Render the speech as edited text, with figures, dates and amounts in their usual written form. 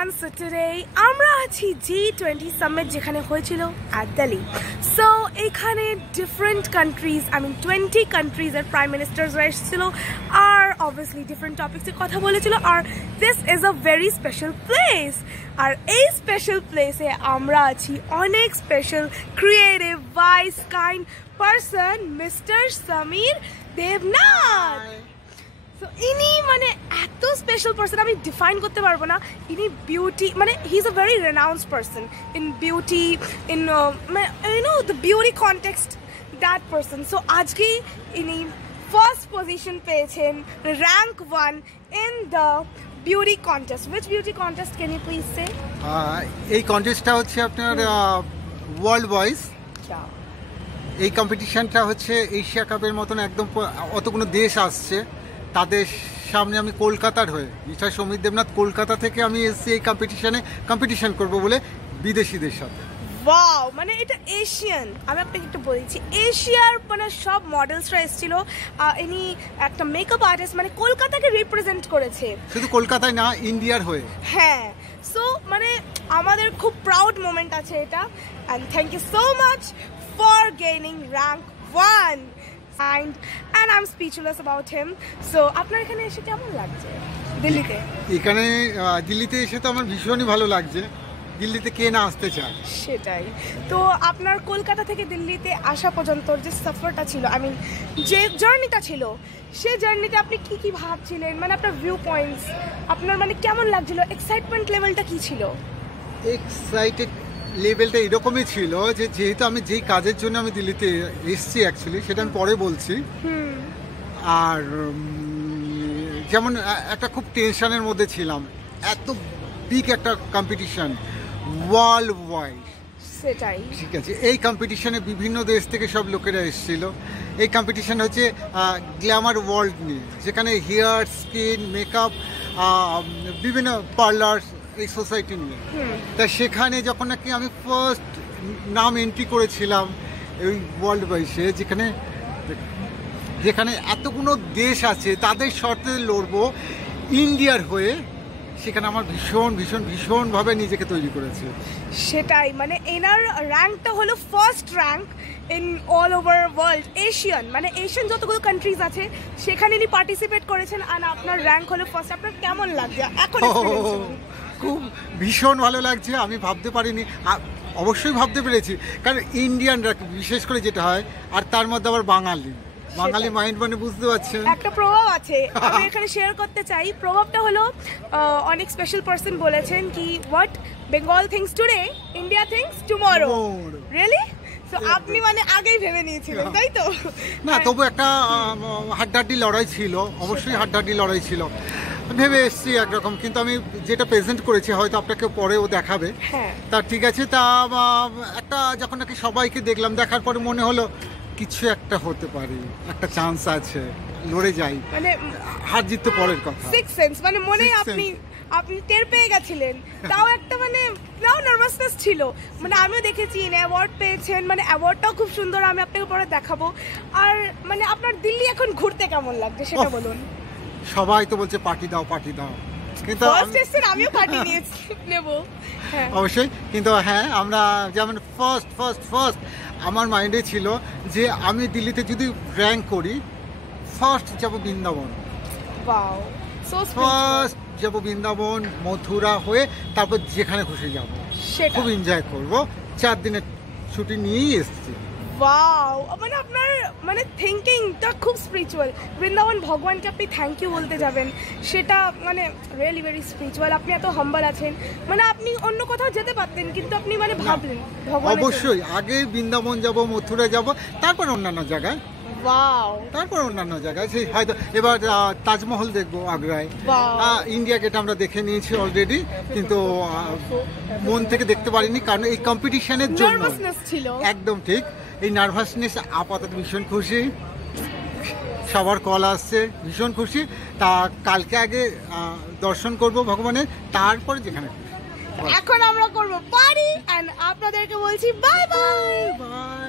everyone, so today আমরা আছি G20 summit যেখানে হয়েছিল at Delhi. So এখানে different countries, 20 countries এর prime ministers এসেছিল আর obviously different topics এ কথা বলেছিল আর this is a very special place. আর এই special place এ আমরা আছি অনেক special, creative, wise, kind person, Mr. Samir Devnath. So ইনি মানে এত স্পেশাল পারসন আমি ডিফাইন করতে পারবো না ইনি বিউটি মানে he is a very renounced person in beauty in you know the beauty context that person so আজকে ইনি ফার্স্ট পজিশন পেয়েছেন rank 1 in the beauty contest which beauty contest can you please say এই কন্টেস্টটা হচ্ছে আপনার world voice এই কম্পিটিশনটা হচ্ছে Asia কাপের মতন একদম অতগুলো দেশ আসছে তাদের সামনে আমি কলকাতার হয়ে মিস্টার সমীর দেবনাথ কলকাতা থেকে আমি এসেছি এই কম্পিটিশন করব বলে বিদেশিদের সাথে ওয়াও মানে এটা এশিয়ান আমি আপনাকে একটু বলছি এশিয়ার মানে সব মডেলসরা এসেছিল ইনি একটা মেকআপ আর্টিস্ট মানে কলকাতাকে রিপ্রেজেন্ট করেছে শুধু কলকাতায় না ইন্ডিয়ার হয়ে হ্যাঁ সো মানে আমাদের খুব প্রাউড মোমেন্ট আছে এটা and thank you so much for gaining rank 1 and I'm speechless about him. So আপনার এখানে এসে কেমন লাগছে দিল্লিতে এখানে দিল্লিতে এসে তো আমার ভীষণই ভালো লাগছে দিল্লিতে কে না আসতে চায় সেটাই তো আপনার কলকাতা থেকে দিল্লিতে আসা পর্যন্ত যে সফরটা ছিল যে জার্নিটা ছিল সেই জার্নিতে আপনি কি কি ভাবছিলেন মানে আপনার ভিউ পয়েন্টস আপনার মানে কেমন লাগছিল এক্সাইটমেন্ট লেভেলটা কি ছিল এক্সাইটেড লেভেলটা এরকমই ছিল যে যেহেতু আমি যেই কাজের জন্য আমি দিল্লিতে এসেছি অ্যাকচুয়ালি সেটা আমি পরে বলছি আর যেমন একটা খুব টেনশনের মধ্যে ছিলাম এত বিগ একটা কম্পিটিশন ওয়ার্ল্ড ওয়াইড সেটাই ঠিক আছে এই কম্পিটিশনে বিভিন্ন দেশ থেকে সব লোকেরা এসেছিল এই কম্পিটিশন হচ্ছে গ্ল্যামার ওয়ার্ল্ড নিয়ে যেখানে হেয়ার স্কিন মেকআপ বিভিন্ন পার্লার এই সোসাইটি নিয়ে তা সেখানে যখন নাকি আমি ফার্স্ট নাম এন্ট্রি করেছিলাম এই ওয়ার্ল্ড ওয়াইসে যেখানে এতগুলো দেশ আছে তাদের শর্তে লড়বো ইন্ডিয়ার হয়ে সেখানে আমার ভীষণভাবে নিজেকে তৈরি করেছে সেটাই মানে এনার র্যাঙ্কটা হলো first rank in all over world Asian মানে এশিয়ান যতগুলো কান্ট্রিজ আছে সেখানে ইনি পার্টিসিপেট করেছেন আর আপনার র্যাঙ্ক হলো ফার্স্ট আপনার কেমন লাগছে এখন খুব ভীষণ ভালো লাগছে আমি ভাবতে পারিনি অবশ্যই ভাবতে পেরেছি কারণ ইন্ডিয়ানরা বিশেষ করে যেটা হয় আর তার মধ্যে আবার বাঙালি মাইন্ড মানে বুঝতে পারছেন একটা প্রভাব আছে আমি এখানে শেয়ার করতে চাই প্রভাবটা হলো অনেক স্পেশাল পারসন বলেছেন কি what Bengal things today India things tomorrow really তো আপনি মানে আগেই ভেবে নিয়েছিলেন তাই তো না তবু একটা হাড্ডাহাড্ডি লড়াই ছিল অবশ্যই হাড্ডাহাড্ডি লড়াই ছিল ভেবে এসছি একরকম কিন্তু আমি যেটা প্রেজেন্ট করেছি হয়তো আপনাকে পরেও দেখাবে তা ঠিক আছে তা একটা যখন নাকি সবাইকে দেখলাম দেখার পরে মনে হলো কিছু একটা হতে পারে একটা চান্স আছে লড়ে যাই মানে হার জিত তো পরের কথা সিক্স সেন্স মানে মনে আপনি টের পেয়ে গেছিলেন তাও একটা মানে নাও নার্ভাসনেস ছিল মানে আমিও দেখেছি অ্যাওয়ার্ড পেয়েছেন মানে অ্যাওয়ার্ডটাও খুব সুন্দর আমি আপনাকে পরে দেখাবো আর মানে আপনার দিল্লি এখন ঘুরতে কেমন লাগছে সেটা বলুন সবাই তো বলছে পার্টি দাও কিন্তু আমিও পার্টি নেব অবশ্যই কিন্তু হ্যাঁ আমরা যেমন ফার্স্ট আমার মাইন্ডে ছিল যে আমি দিল্লিতে যদি র্যাঙ্ক করি ফার্স্ট যাব বৃন্দাবন ফার্স্ট যাব বৃন্দাবন মথুরা হয়ে তারপর যেখানে খুশি যাবো খুব এনজয় করবো 4 দিনের ছুটি নিয়েই এসছি ওয়াও মানে আপনার মানে থিঙ্কিংটা খুব স্পিরিচুয়াল বৃন্দাবন ভগবানকে আপনি থ্যাংক ইউ বলতে যাবেন সেটা মানে রিয়েলি ভেরি স্পিরিচুয়াল আপনি এত হাম্বল আছেন মানে আপনি অন্য কোথাও যেতে পারতেন কিন্তু আপনি মানে ভাবলেন অবশ্যই আগে বৃন্দাবন যাব মথুরা যাব তারপর অন্যান্য জায়গায় সেই হয়তো এবার তাজমহল দেখবো আগ্রায় ইন্ডিয়া গেট আমরা দেখে নিয়েছি অলরেডি কিন্তু মন থেকে দেখতে পারিনি কারণ এই কম্পিটিশনের জন্য একদম ঠিক এই নার্ভাসনেস আপাতত ভীষণ খুশি সবার কল আসছে ভীষণ খুশি তা কালকে আগে দর্শন করব ভগবানের তারপরে যেখানে এখন আমরা করব পার্টি এন্ড আপনাদেরকে বলছি বাই বাই